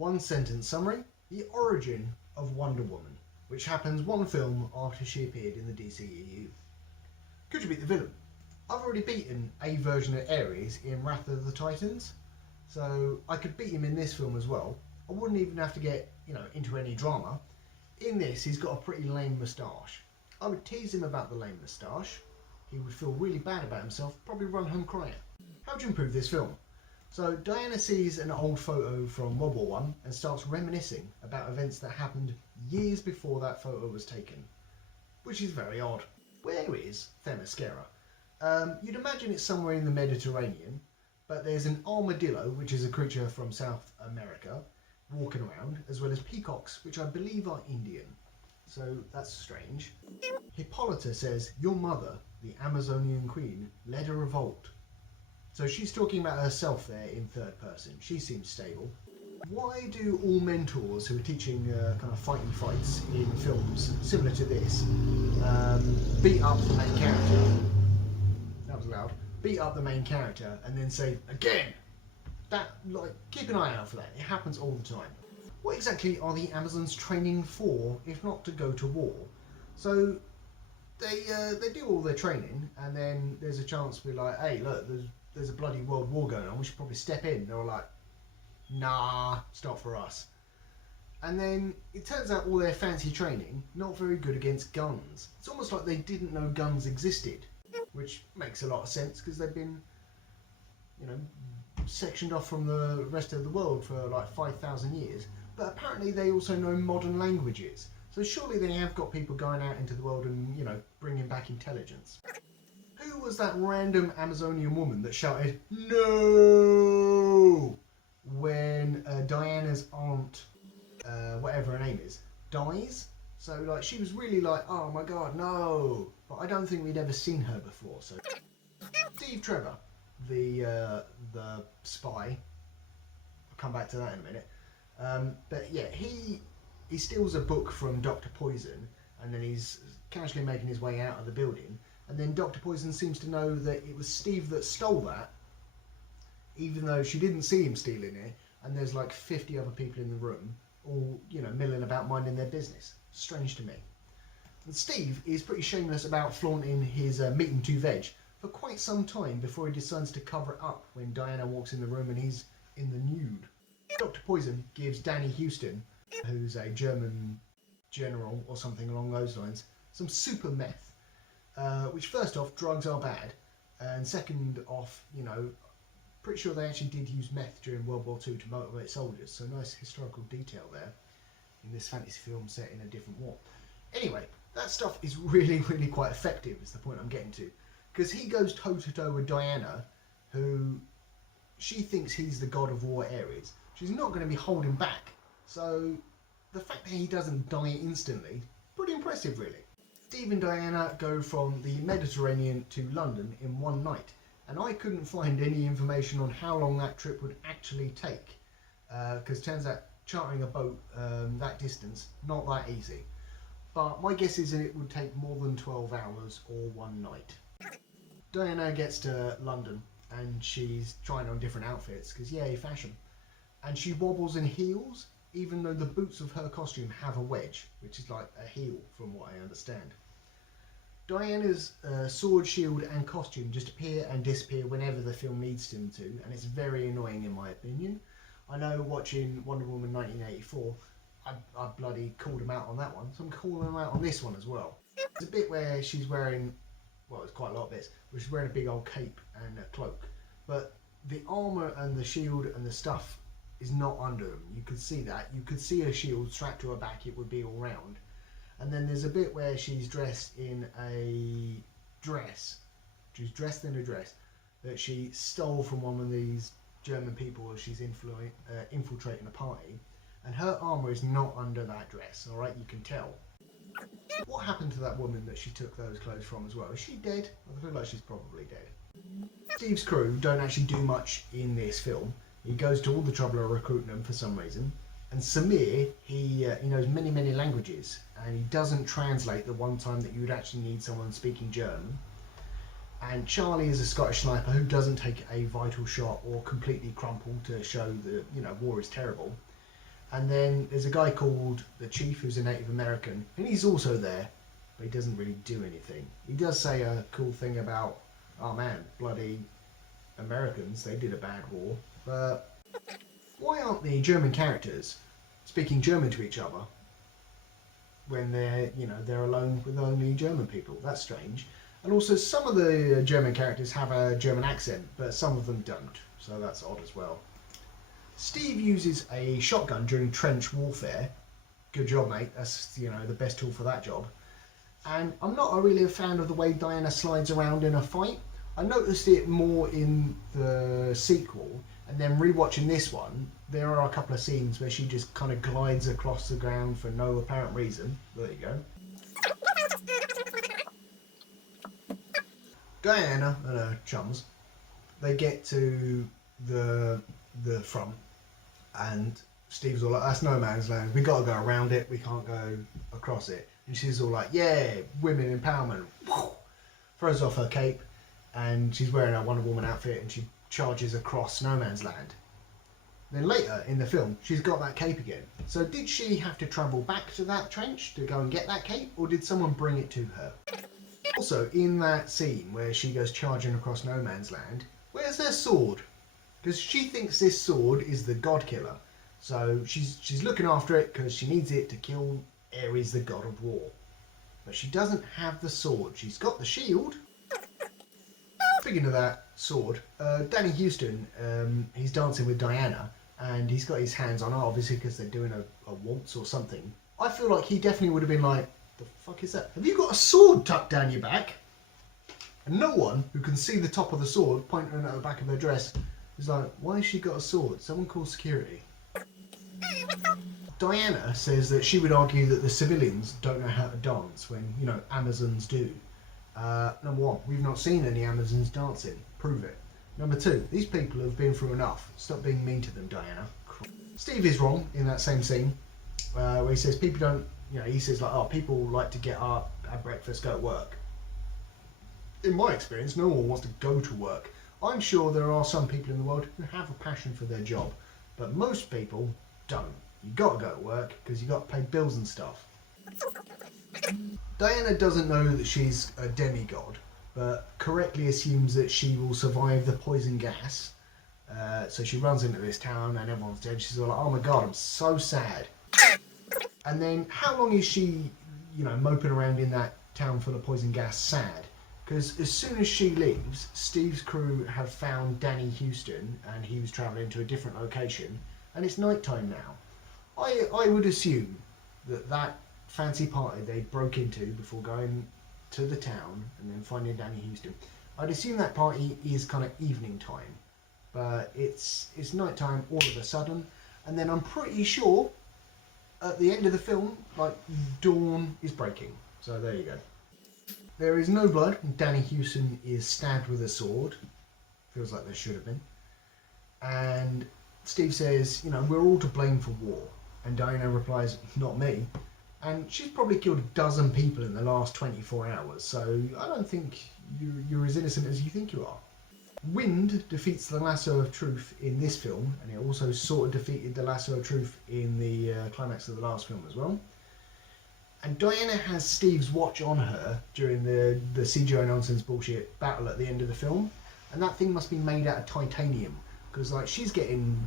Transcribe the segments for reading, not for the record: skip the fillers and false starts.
One sentence summary: the origin of Wonder Woman, which happens one film after she appeared in the DCEU. Could you beat the villain? I've already beaten a version of Ares in Wrath of the Titans, so I could beat him in this film as well. I wouldn't even have to get, into any drama. In this, he's got a pretty lame moustache. I would tease him about the lame moustache. He would feel really bad about himself, probably run home crying. How would you improve this film? So Diana sees an old photo from World War One and starts reminiscing about events that happened years before that photo was taken, which is very odd. Where is Themyscira? You'd imagine it's somewhere in the Mediterranean, but there's an armadillo, which is a creature from South America, walking around, as well as peacocks, which I believe are Indian. So that's strange. Hippolyta says, your mother, the Amazonian queen, led a revolt. So she's talking about herself there in third person. She seems stable. Why do all mentors who are teaching kind of fighting fights in films, similar to this, beat up the main character? That was loud. Beat up the main character and then say, again! Keep an eye out for that. It happens all the time. What exactly are the Amazons training for, if not to go to war? So they do all their training, and then there's a chance to be like, hey, look, there's a bloody world war going on. We should probably step in. They're all like, nah, it's not for us. And then it turns out all their fancy training not very good against guns. It's almost like they didn't know guns existed, which makes a lot of sense because they've been, sectioned off from the rest of the world for like 5,000 years. But apparently they also know modern languages. So surely they have got people going out into the world and, bringing back intelligence. Who was that random Amazonian woman that shouted, no, when Diana's aunt, whatever her name is, dies? So she was really like, oh my god, no. But I don't think we'd ever seen her before. So Steve Trevor, the spy, I'll come back to that in a minute. But yeah, he steals a book from Dr. Poison, and then he's casually making his way out of the building. And then Dr. Poison seems to know that it was Steve that stole that, even though she didn't see him stealing it. And there's like 50 other people in the room, all milling about minding their business. Strange to me. And Steve is pretty shameless about flaunting his meat and two veg for quite some time before he decides to cover it up when Diana walks in the room and he's in the nude. Dr. Poison gives Danny Houston, who's a German general or something along those lines, some super meth, which first off, drugs are bad, and second off, pretty sure they actually did use meth during World War II to motivate soldiers, so nice historical detail there in this fantasy film set in a different war. Anyway, that stuff is really, really quite effective, is the point I'm getting to, because he goes toe-to-toe with Diana, who she thinks he's the god of war Ares. She's not going to be holding back, so the fact that he doesn't die instantly, pretty impressive really. Steve and Diana go from the Mediterranean to London in one night, and I couldn't find any information on how long that trip would actually take, because it turns out chartering a boat that distance, not that easy. But my guess is that it would take more than 12 hours or one night. Diana gets to London and she's trying on different outfits, because yay, fashion. And she wobbles in heels, even though the boots of her costume have a wedge, which is like a heel from what I understand. Diana's sword, shield and costume just appear and disappear whenever the film needs them to, and it's very annoying in my opinion. I know watching Wonder Woman 1984, I bloody called him out on that one, so I'm calling him out on this one as well. There's a bit where she's wearing, well, it's quite a lot of bits, where she's wearing a big old cape and a cloak, but the armour and the shield and the stuff is not under them. You could see that. You could see her shield strapped to her back, it would be all round. And then there's a bit where she's dressed in a dress. She's dressed in a dress that she stole from one of these German people as she's infiltrating a party. And her armour is not under that dress, alright? You can tell. What happened to that woman that she took those clothes from as well? Is she dead? I feel like she's probably dead. Steve's crew don't actually do much in this film. He goes to all the trouble of recruiting them for some reason. And Samir, he knows many, many languages, and he doesn't translate the one time that you would actually need someone speaking German. And Charlie is a Scottish sniper who doesn't take a vital shot or completely crumple to show that, war is terrible. And then there's a guy called the Chief who's a Native American, and he's also there, but he doesn't really do anything. He does say a cool thing about, oh man, bloody Americans, they did a bad war. But why aren't the German characters speaking German to each other when they're alone with only German people? That's strange. And also some of the German characters have a German accent, but some of them don't, so that's odd as well. Steve uses a shotgun during trench warfare. Good job, mate. That's the best tool for that job. And I'm not really a fan of the way Diana slides around in a fight. I noticed it more in the sequel, and then rewatching this one, there are a couple of scenes where she just kind of glides across the ground for no apparent reason. There you go. Diana and her chums, they get to the front, and Steve's all like, that's no man's land, we gotta go around it, we can't go across it. And she's all like, yeah, women empowerment. Throws off her cape, and she's wearing her Wonder Woman outfit, and she charges across no man's land. Then later in the film, she's got that cape again. So did she have to travel back to that trench to go and get that cape, or did someone bring it to her? Also, in that scene where she goes charging across no man's land, where's her sword? Because she thinks this sword is the god killer. So she's looking after it because she needs it to kill Ares, the god of war. But she doesn't have the sword. She's got the shield. Speaking of that sword, Danny Houston, he's dancing with Diana, and he's got his hands on her, obviously because they're doing a waltz or something. I feel like he definitely would have been like, the fuck is that? Have you got a sword tucked down your back? And no one who can see the top of the sword pointing at the back of her dress is like, why has she got a sword? Someone call security. Diana says that she would argue that the civilians don't know how to dance when, Amazons do. Number one, we've not seen any Amazons dancing. Prove it. Number two, these people have been through enough. Stop being mean to them, Diana. Steve is wrong in that same scene, where he says people don't, he says like, oh, people like to get up, have breakfast, go to work. In my experience, no one wants to go to work. I'm sure there are some people in the world who have a passion for their job, but most people don't. You got to go to work because you got to pay bills and stuff. Diana doesn't know that she's a demigod, but correctly assumes that she will survive the poison gas. So she runs into this town and everyone's dead. She's all like, oh my god, I'm so sad. And then how long is she, moping around in that town full of poison gas sad? Because as soon as she leaves, Steve's crew have found Danny Houston, and he was travelling to a different location, and it's night time now. I would assume that fancy party they broke into before going to the town and then finding Danny Houston, I'd assume that party is kind of evening time, but it's night time all of a sudden, and then I'm pretty sure at the end of the film, like, dawn is breaking. So there you go. There is no blood. Danny Houston is stabbed with a sword. Feels like there should have been. And Steve says, we're all to blame for war. And Diana replies, not me. And she's probably killed a dozen people in the last 24 hours. So I don't think you're as innocent as you think you are. Wind defeats the lasso of truth in this film, and it also sort of defeated the lasso of truth in the climax of the last film as well. And Diana has Steve's watch on her during the CGI nonsense bullshit battle at the end of the film, and that thing must be made out of titanium, because she's getting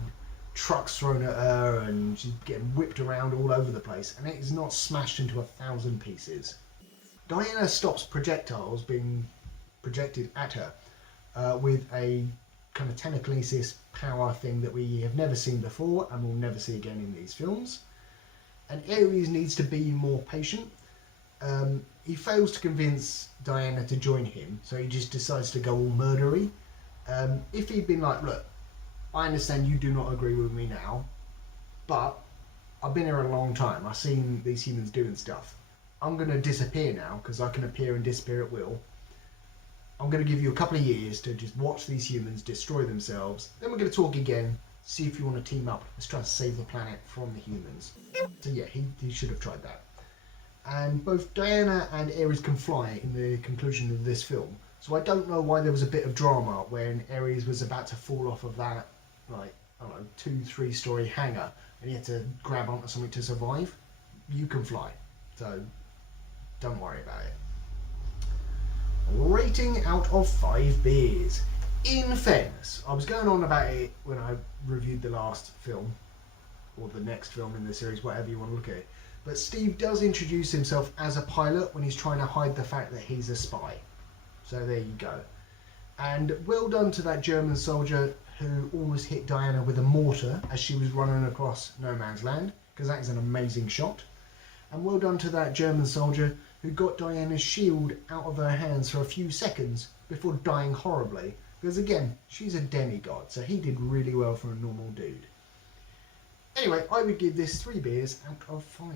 trucks thrown at her and she's getting whipped around all over the place, and it is not smashed into 1,000 pieces. Diana stops projectiles being projected at her with a kind of telekinesis power thing that we have never seen before and will never see again in these films. And Ares needs to be more patient. He fails to convince Diana to join him, so he just decides to go all murdery. If he'd been like, look, I understand you do not agree with me now, but I've been here a long time. I've seen these humans doing stuff. I'm going to disappear now because I can appear and disappear at will. I'm going to give you a couple of years to just watch these humans destroy themselves. Then we're going to talk again, see if you want to team up. Let's try to save the planet from the humans. So yeah, he should have tried that. And both Diana and Ares can fly in the conclusion of this film. So I don't know why there was a bit of drama when Ares was about to fall off of that I don't know, 2-3 story hangar and you had to grab onto something to survive, you can fly. So don't worry about it. Rating out of 5 beers. In fairness, I was going on about it when I reviewed the last film, or the next film in the series, whatever you want to look at it. But Steve does introduce himself as a pilot when he's trying to hide the fact that he's a spy. So there you go. And well done to that German soldier who almost hit Diana with a mortar as she was running across no man's land, because that is an amazing shot. And well done to that German soldier who got Diana's shield out of her hands for a few seconds before dying horribly. Because again, she's a demigod, so he did really well for a normal dude. Anyway, I would give this 3 beers out of 5.